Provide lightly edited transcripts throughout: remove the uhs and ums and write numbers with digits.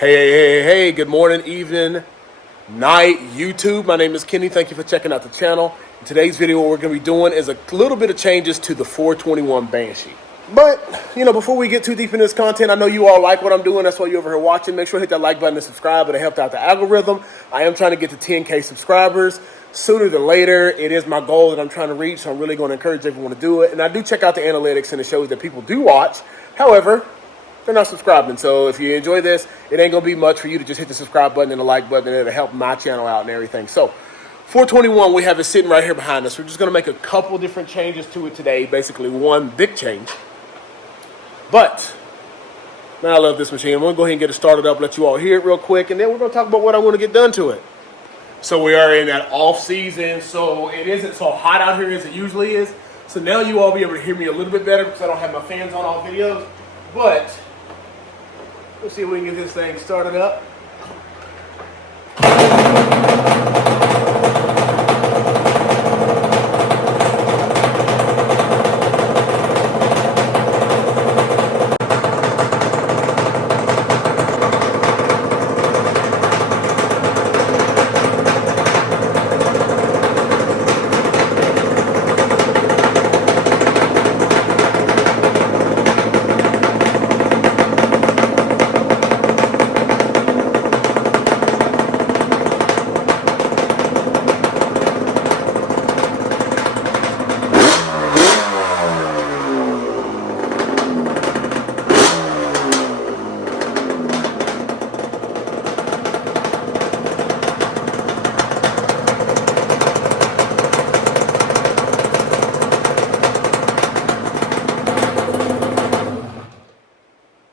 Hey, good morning, evening, night, YouTube. My name is Kenny. Thank you for checking out the channel. In today's video, what we're going to be doing is a little bit of changes to the 421 Banshee. But, before we get too deep in this content, I know you all like what I'm doing. That's why you're over here watching. Make sure to hit that like button and subscribe. It helped out the algorithm. I am trying to get to 10K subscribers sooner than later. It is my goal that I'm trying to reach, so I'm really going to encourage everyone to do it. And I do check out the analytics, and it shows that people do watch. However, they're not subscribing. So if you enjoy this, it ain't going to be much for you to just hit the subscribe button and the like button, and it'll help my channel out and everything. So 421, we have it sitting right here behind us. We're just going to make a couple different changes to it today. Basically, one big change. But, man, I love this machine. I'm going to go ahead and get it started up, let you all hear it real quick, and then we're going to talk about what I want to get done to it. So we are in that off season, so it isn't so hot out here as it usually is. So now you all be able to hear me a little bit better because I don't have my fans on all videos. But let's see if we can get this thing started up.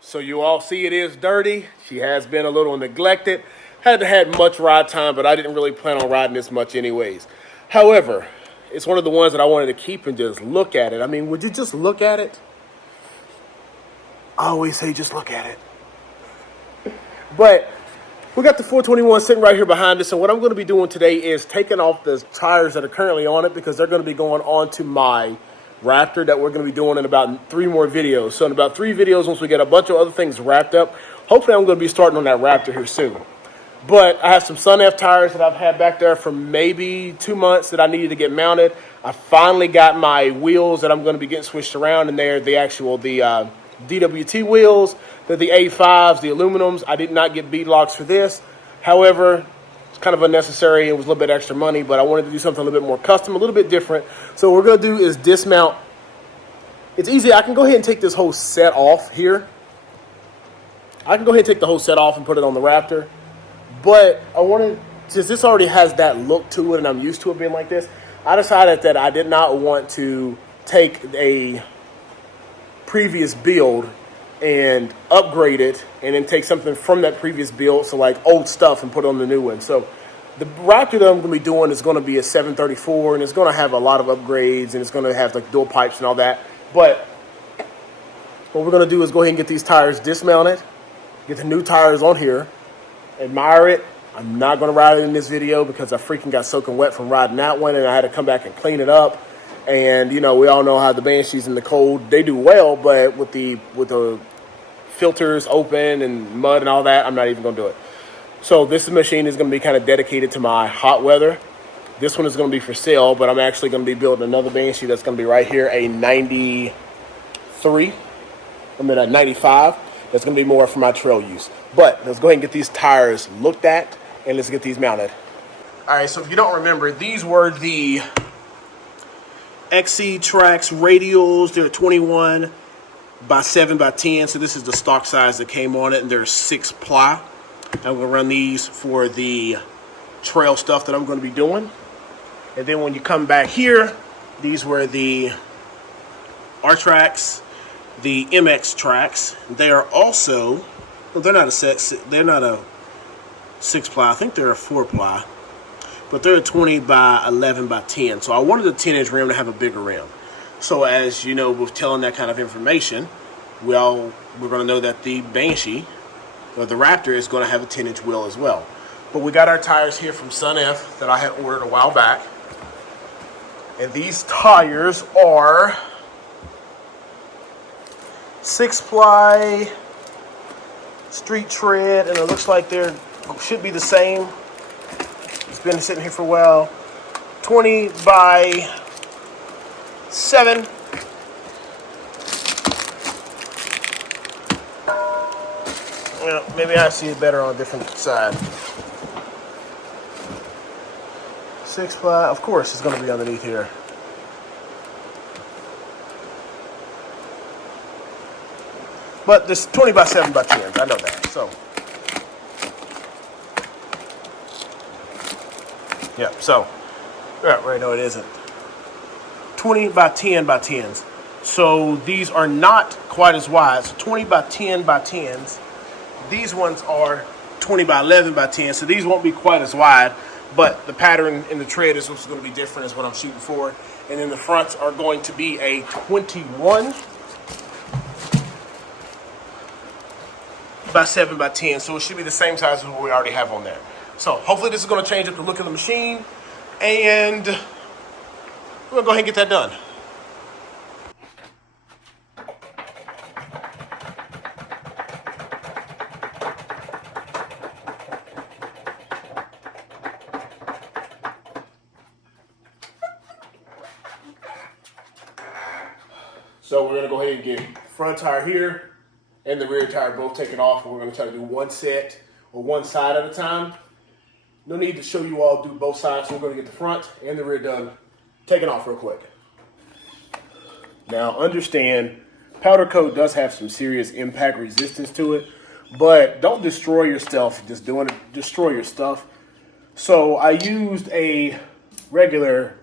So you all see it is dirty. She has been a little neglected. Hadn't had much ride time, but I didn't really plan on riding this much anyways. However, it's one of the ones that I wanted to keep and just look at it. I mean, would you just look at it? I always say just look at it. But we got the 421 sitting right here behind us, and what I'm going to be doing today is taking off the tires that are currently on it because they're going to be going on to my Raptor that we're going to be doing in about 3 more videos. So in about 3 videos, once we get a bunch of other things wrapped up, hopefully I'm going to be starting on that Raptor here soon. But I have some SunF tires that I've had back there for maybe 2 months that I needed to get mounted. I finally got my wheels that I'm going to be getting switched around, and they're the DWT wheels. They're the A5s, the aluminums. I did not get bead locks for this. However, it's kind of unnecessary. It was a little bit extra money, but I wanted to do something a little bit more custom, a little bit different. So what we're going to do is dismount. It's easy. I can go ahead and take this whole set off here. I can go ahead and take the whole set off and put it on the Raptor. But I wanted, since this already has that look to it and I'm used to it being like this, I decided that I did not want to take a previous build and upgrade it and then take something from that previous build, so like old stuff, and put on the new one. So the Raptor that I'm going to be doing is going to be a 734, and it's going to have a lot of upgrades, and it's going to have like dual pipes and all that. But what we're going to do is go ahead and get these tires dismounted, get the new tires on here, admire it. I'm not going to ride it in this video because I freaking got soaking wet from riding that one, and I had to come back and clean it up. And, we all know how the Banshees in the cold, they do well, but with the filters open and mud and all that, I'm not even going to do it. So this machine is going to be kind of dedicated to my hot weather. This one is going to be for sale, but I'm actually going to be building another Banshee that's going to be right here, a 93. A 95. That's going to be more for my trail use. But let's go ahead and get these tires looked at, and let's get these mounted. All right, so if you don't remember, these were the XC Trax radials. They're 21 by 7 by 10. So this is the stock size that came on it, and they're 6 ply. I'm going to run these for the trail stuff that I'm going to be doing. And then when you come back here, these were the R-Trax, the MX Trax. They are also, well, they're not a 6 ply. I think they're a 4 ply. But they're a 20 by 11 by 10. So I wanted the 10-inch rim to have a bigger rim. So as you know, with telling that kind of information, we're going to know that the Banshee, or the Raptor, is going to have a 10-inch wheel as well. But we got our tires here from SunF that I had ordered a while back. And these tires are 6 ply street tread, and it looks like they're should be the same. It's been sitting here for a while. 20 by 7. Well, maybe I see it better on a different side. 6 by, of course, it's going to be underneath here. But this 20 by 7 by 10, I know that. So, yeah. So, right. No, it isn't. 20 by 10 by 10s. So these are not quite as wide. So 20 by 10 by 10s. These ones are 20 by 11 by 10, so these won't be quite as wide, but the pattern in the tread is also going to be different is what I'm shooting for. And then the fronts are going to be a 21 by 7 by 10, so it should be the same size as what we already have on there. So hopefully this is going to change up the look of the machine, and we're going to go ahead and get that done. So we're going to go ahead and get front tire here and the rear tire both taken off. And we're going to try to do one set or one side at a time. No need to show you all do both sides. So we're going to get the front and the rear done, taken off real quick. Now understand, powder coat does have some serious impact resistance to it, but don't destroy your stuff just doing it, destroy your stuff. So I used a regular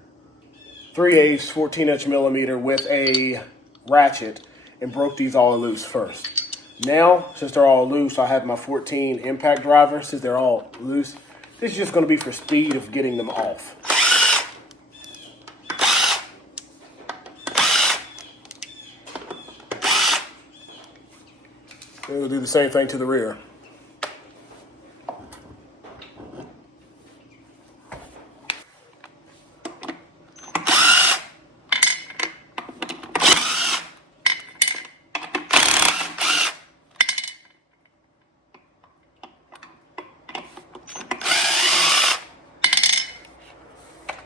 3/8 14" millimeter with a ratchet and broke these all loose first. Now, since they're all loose, I have my 14 impact driver. Since they're all loose, this is just going to be for speed of getting them off. And we'll do the same thing to the rear.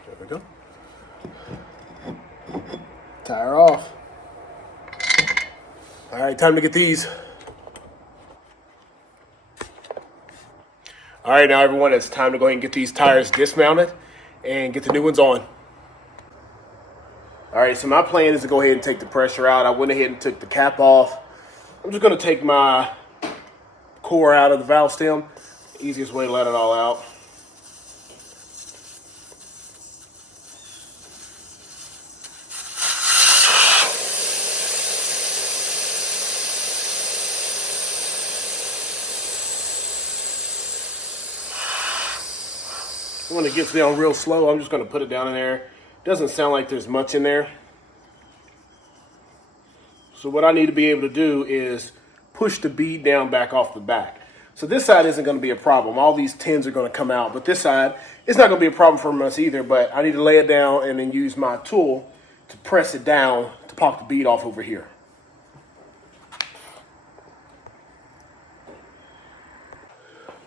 There we go. Tire off. All right, time to get these. All right, now everyone, it's time to go ahead and get these tires dismounted and get the new ones on. All right, so my plan is to go ahead and take the pressure out. I went ahead and took the cap off. I'm just going to take my core out of the valve stem. Easiest way to let it all out. When it gets down real slow, I'm just going to put it down in there. Doesn't sound like there's much in there. So what I need to be able to do is push the bead down back off the back. So this side isn't going to be a problem. All these tins are going to come out, but this side, it's not going to be a problem for us either, but I need to lay it down and then use my tool to press it down to pop the bead off over here.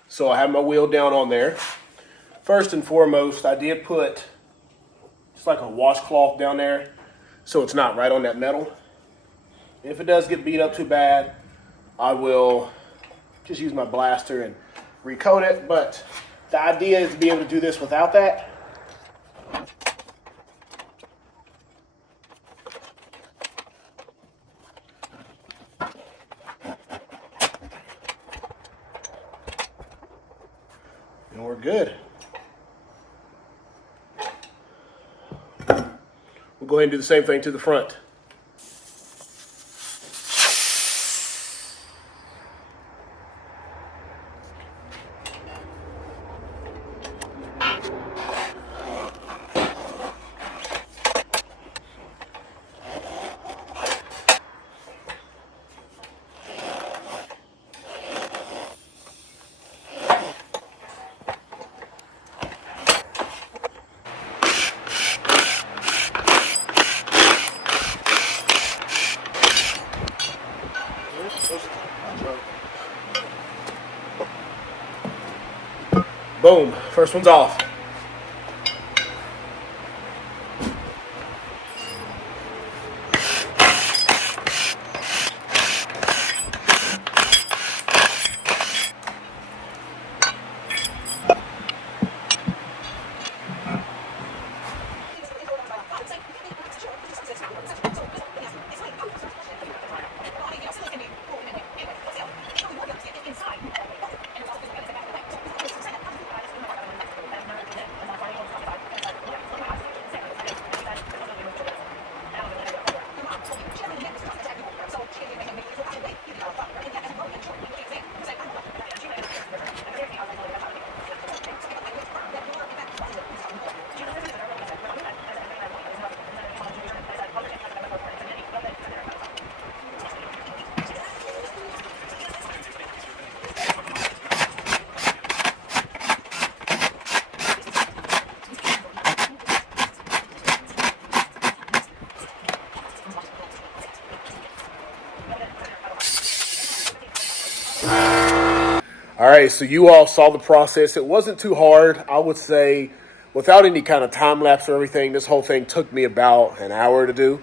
So I have my wheel down on there. First and foremost, I did put just like a washcloth down there so it's not right on that metal. If it does get beat up too bad, I will just use my blaster and recoat it. But the idea is to be able to do this without that. And we're good. We'll go ahead and do the same thing to the front. Boom, first one's off. All right, so you all saw the process. It wasn't too hard. I would say without any kind of time lapse or everything, this whole thing took me about an hour to do.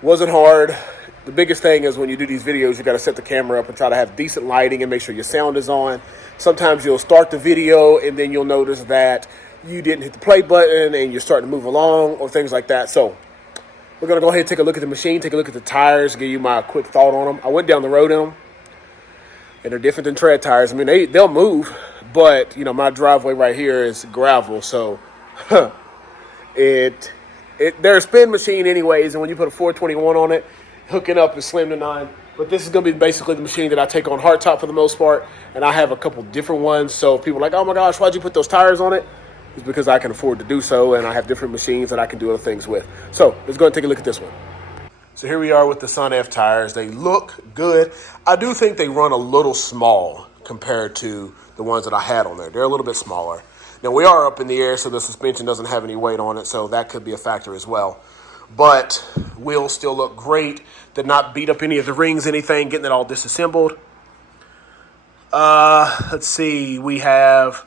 Wasn't hard. The biggest thing is when you do these videos, you got to set the camera up and try to have decent lighting and make sure your sound is on. Sometimes you'll start the video and then you'll notice that you didn't hit the play button and you're starting to move along or things like that. So we're going to go ahead and take a look at the machine, take a look at the tires, give you my quick thought on them. I went down the road in them. And they're different than tread tires. I mean, they'll move, but, you know, my driveway right here is gravel, so they're a spin machine anyways, and when you put a 421 on it, hooking up is slim to none. But this is going to be basically the machine that I take on hardtop for the most part, and I have a couple different ones, so if people are like, oh my gosh, why'd you put those tires on it? It's because I can afford to do so, and I have different machines that I can do other things with. So let's go and take a look at this one. So here we are with the SunF tires. They look good. I do think they run a little small compared to the ones that I had on there. They're a little bit smaller. Now, we are up in the air, so the suspension doesn't have any weight on it, so that could be a factor as well. But wheels still look great. Did not beat up any of the rings, anything, getting it all disassembled. Let's see. We have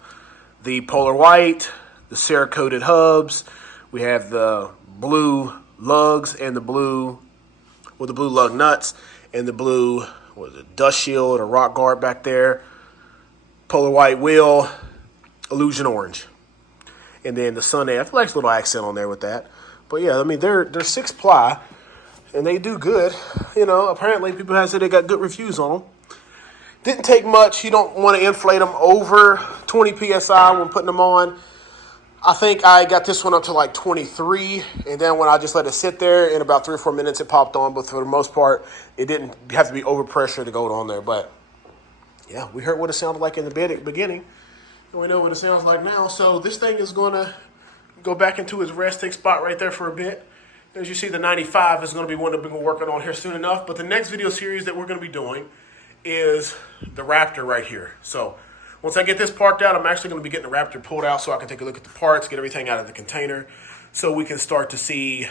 the polar white, the Cerakoted hubs. We have the blue lugs and the blue lug nuts and the blue, dust shield or rock guard back there. Polar white wheel, illusion orange. And then the SunF, nice little accent on there with that. But yeah, I mean, they're 6-ply and they do good. You know, apparently people have said they got good reviews on them. Didn't take much. You don't want to inflate them over 20 PSI when putting them on. I think I got this one up to like 23, and then when I just let it sit there, in about 3 or 4 minutes, it popped on. But for the most part, it didn't have to be overpressure to go on there. But yeah, we heard what it sounded like in the beginning, and we know what it sounds like now. So this thing is going to go back into its resting spot right there for a bit. As you see, the 95 is going to be one that we're going to be working on here soon enough. But the next video series that we're going to be doing is the Raptor right here. So once I get this parked out, I'm actually going to be getting the Raptor pulled out so I can take a look at the parts, get everything out of the container, so we can start to see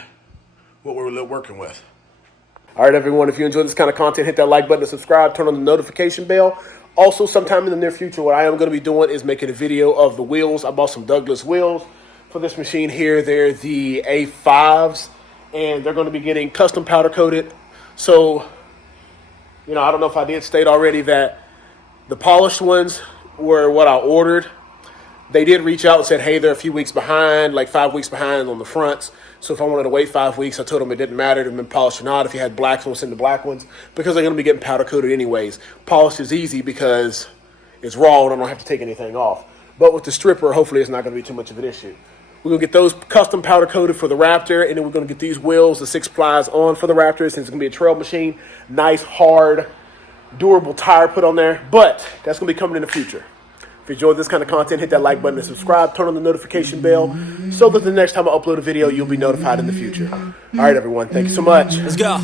what we're working with. All right, everyone, if you enjoy this kind of content, hit that like button and subscribe, turn on the notification bell. Also, sometime in the near future, what I am going to be doing is making a video of the wheels. I bought some Douglas wheels for this machine here. They're the A5s, and they're going to be getting custom powder coated. So, you know, I don't know if I did state already that the polished ones were what I ordered. They did reach out and said, hey, they're a few weeks behind, like 5 weeks behind on the fronts. So if I wanted to wait 5 weeks, I told them it didn't matter if they've been polished or not. If you had blacks, we'll send the black ones because they're going to be getting powder coated anyways. Polished is easy because it's raw and I don't have to take anything off. But with the stripper, hopefully it's not going to be too much of an issue. We're going to get those custom powder coated for the Raptor, and then we're going to get these wheels, the 6-plies on for the Raptor, since it's going to be a trail machine. Nice, hard, durable tire put on there. But that's going to be coming in the future. If you enjoyed this kind of content, hit that like button and subscribe. Turn on the notification bell so that the next time I upload a video, you'll be notified in the future. All right, everyone. Thank you so much. Let's go.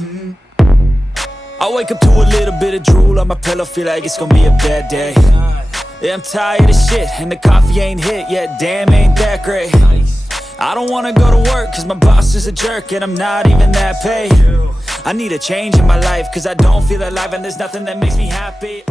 I wake up to a little bit of drool on my pillow, feel like it's gonna be a bad day. Yeah, I'm tired of shit, and the coffee ain't hit yet, damn, ain't that great. I don't wanna go to work, cause my boss is a jerk, and I'm not even that paid. I need a change in my life, cause I don't feel alive, and there's nothing that makes me happy.